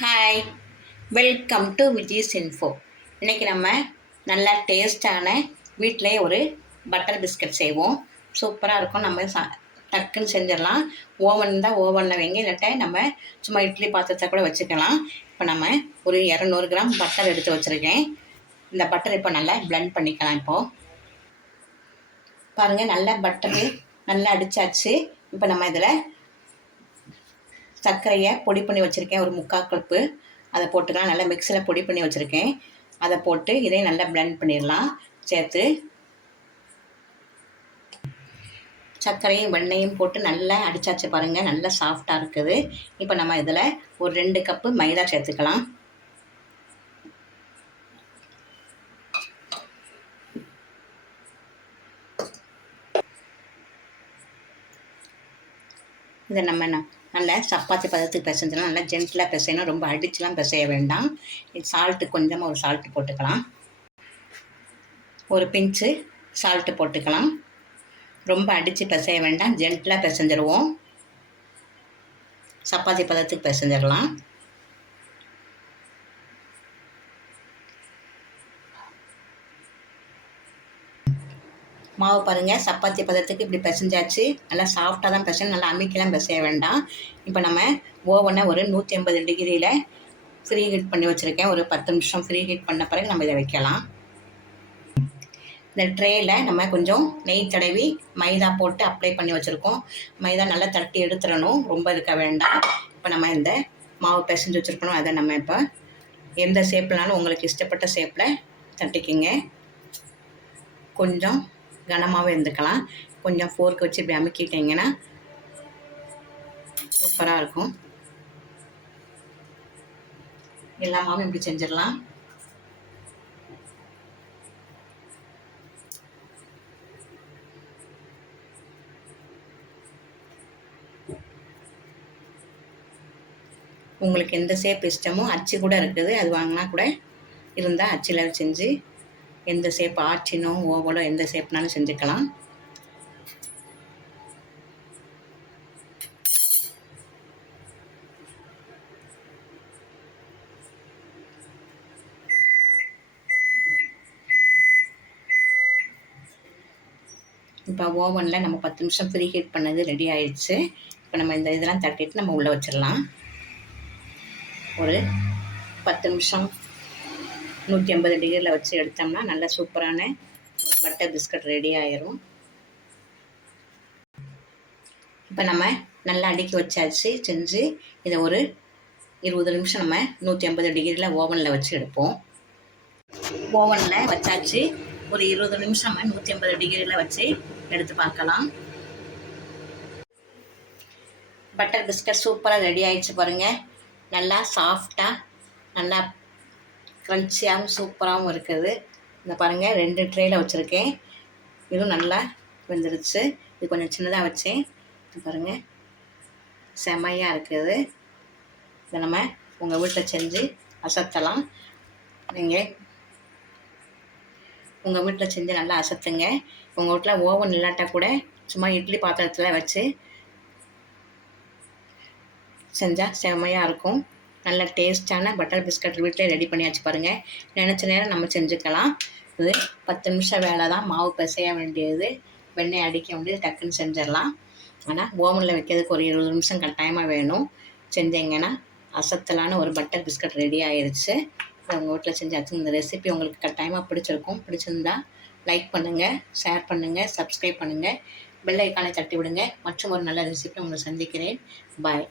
Hi, welcome to Vijay's info. இன்றைக்கி நம்ம நல்லா டேஸ்டான வீட்டிலே ஒரு பட்டர் பிஸ்கட் செய்வோம். சூப்பராக இருக்கும். நம்ம டக்குன்னு செஞ்சிடலாம். ஓவன் தான் ஓவனில் வைங்க, இல்லாட்ட நம்ம சும்மா இட்லி பாத்திரத்தை கூட வச்சுக்கலாம். இப்போ நம்ம ஒரு 200 கிராம் பட்டர் எடுத்து வச்சுருக்கேன். இந்த பட்டர் இப்போ நல்லா பிளெண்ட் பண்ணிக்கலாம். இப்போது பாருங்கள், நல்லா பட்டரு நல்லா அடித்தாச்சு. இப்போ நம்ம இதில் சர்க்கரையை பொடி பண்ணி வச்சுருக்கேன், ஒரு 3/4 கப்பு. அதை போட்டுக்கலாம். நல்லா மிக்ஸியில் பொடி பண்ணி வச்சுருக்கேன். அதை போட்டு இதையும் நல்லா பிளெண்ட் பண்ணிடலாம். சேர்த்து சர்க்கரையும் வெண்ணையும் போட்டு நல்லா அடித்தாச்சு. பாருங்கள், நல்லா சாஃப்டாக இருக்குது. இப்போ நம்ம இதில் ஒரு 2 கப்பு மைதா சேர்த்துக்கலாம். இதை நம்ம நல்லா சப்பாத்தி பதத்துக்கு பிசைஞ்சலாம். நல்லா ஜென்டிலாக பிசையணும், ரொம்ப அடிச்சுலாம் பிசைய வேண்டாம். சால்ட்டு கொஞ்சமாக ஒரு சால்ட்டு போட்டுக்கலாம். ஒரு பிஞ்சு சால்ட்டு போட்டுக்கலாம். ரொம்ப அடித்து பிசைய வேண்டாம், ஜென்டிலாக பிசைஞ்சிருவோம். சப்பாத்தி பதத்துக்கு பிசைஞ்சிடலாம். மாவு பாருங்கள், சப்பாத்தி பதத்துக்கு இப்படி பிசைஞ்சாச்சு. நல்லா சாஃப்டாக தான் பிசையணும், நல்லா அமிக்கலாம் பிசைய வேண்டாம். இப்போ நம்ம ஓவனை ஒரு 180 டிகிரியில் ஃப்ரீ ஹீட் பண்ணி வச்சுருக்கேன். ஒரு 10 நிமிஷம் ஃப்ரீ ஹீட் பண்ண பிறகு நம்ம இதை வைக்கலாம். இந்த ட்ரேயில் நம்ம கொஞ்சம் நெய் தடவி மைதா போட்டு அப்ளை பண்ணி வச்சுருக்கோம். மைதா நல்லா தட்டி எடுத்துடணும், ரொம்ப இருக்க வேண்டாம். இப்போ நம்ம இந்த மாவு பிசைஞ்சு வச்சுருக்கணும். அதை நம்ம இப்போ எந்த ஷேப்னாலும் உங்களுக்கு இஷ்டப்பட்ட ஷேப்பில் தட்டிக்கிங்க. கொஞ்சம் கனமாகவே இருந்துக்கலாம். கொஞ்சம் ஃபோர்க் வச்சு இப்படி அமுக்கிட்டிங்கன்னா சூப்பராக இருக்கும். எல்லா மாவும் இப்படி செஞ்சிடலாம். உங்களுக்கு எந்த ஷேப் இஷ்டமோ, அச்சு கூட இருக்குது, அது வாங்கினா கூட இருந்தால் அச்சில் செஞ்சு எந்த ஷேப் ஆச்சினோ ஓவலோ எந்த ஷேப்னாலும் செஞ்சுக்கலாம். இப்போ ஓவனில் நம்ம 10 நிமிஷம் ஃப்ரீ ஹீட் பண்ணது ரெடி ஆயிடுச்சு. இப்போ நம்ம இந்த இதெல்லாம் தட்டிட்டு நம்ம உள்ளே வச்சிடலாம். ஒரு 10 நிமிஷம் 180 டிகிரியில் வச்சு எடுத்தோம்னா நல்ல சூப்பரான பட்டர் பிஸ்கட் ரெடி ஆயிரும். இப்போ நம்ம நல்லா அடுக்கி வச்சாச்சு செஞ்சு. இதை ஒரு 20 நிமிஷம் நம்ம 180 டிகிரியில் ஓவனில் வச்சு எடுப்போம். ஓவனில் வச்சாச்சு. ஒரு 20 நிமிஷம் நம்ம 180 டிகிரியில் வச்சு எடுத்து பார்க்கலாம். பட்டர் பிஸ்கட் சூப்பராக ரெடி ஆயிடுச்சு பாருங்கள். நல்லா சாஃப்டாக, நல்லா க்ரன்ச்சியாகவும் சூப்பராகவும் இருக்குது. இந்த பாருங்கள், 2 ட்ரேயில் வச்சுருக்கேன். இதுவும் நல்லா வெந்துருச்சு. இது கொஞ்சம் சின்னதாக வச்சேன். இது பாருங்கள், செமையாக இருக்குது. இதை நம்ம உங்கள் வீட்டில் செஞ்சு அசத்தலாம். நீங்கள் உங்கள் வீட்டில் செஞ்சு நல்லா அசத்துங்க. உங்கள் வீட்டில் ஓவன் இல்லாட்டா கூட சும்மா இட்லி பாத்திரத்தில் வச்சு செஞ்சால் செமையாக இருக்கும். நல்ல டேஸ்டான பட்டர் பிஸ்கட் வீட்டில் ரெடி பண்ணியாச்சு பாருங்கள். நினச்ச நேரம் நம்ம செஞ்சுக்கலாம். இது 10 நிமிஷம் வேலை தான். மாவு பிசைய வேண்டியது, வெண்ணெய் அடிக்க வேண்டியது, டக்குன்னு செஞ்சிடலாம். ஆனால் ஓவனில் வைக்கிறதுக்கு ஒரு 20 நிமிஷம் கட்டாயமாக வேணும். செஞ்சீங்கன்னா அசத்தலான ஒரு பட்டர் பிஸ்கட் ரெடி ஆயிடுச்சு. உங்கள் வீட்டில் செஞ்சாச்சு. இந்த ரெசிபி உங்களுக்கு கட்டாயமாக பிடிச்சிருக்கும். பிடிச்சிருந்தா லைக் பண்ணுங்கள், ஷேர் பண்ணுங்கள், சப்ஸ்கிரைப் பண்ணுங்கள், பெல் ஐக்கானை தட்டி விடுங்க. மற்றும் ஒரு நல்ல ரெசிபி உங்களை சந்திக்கிறேன். பாய்.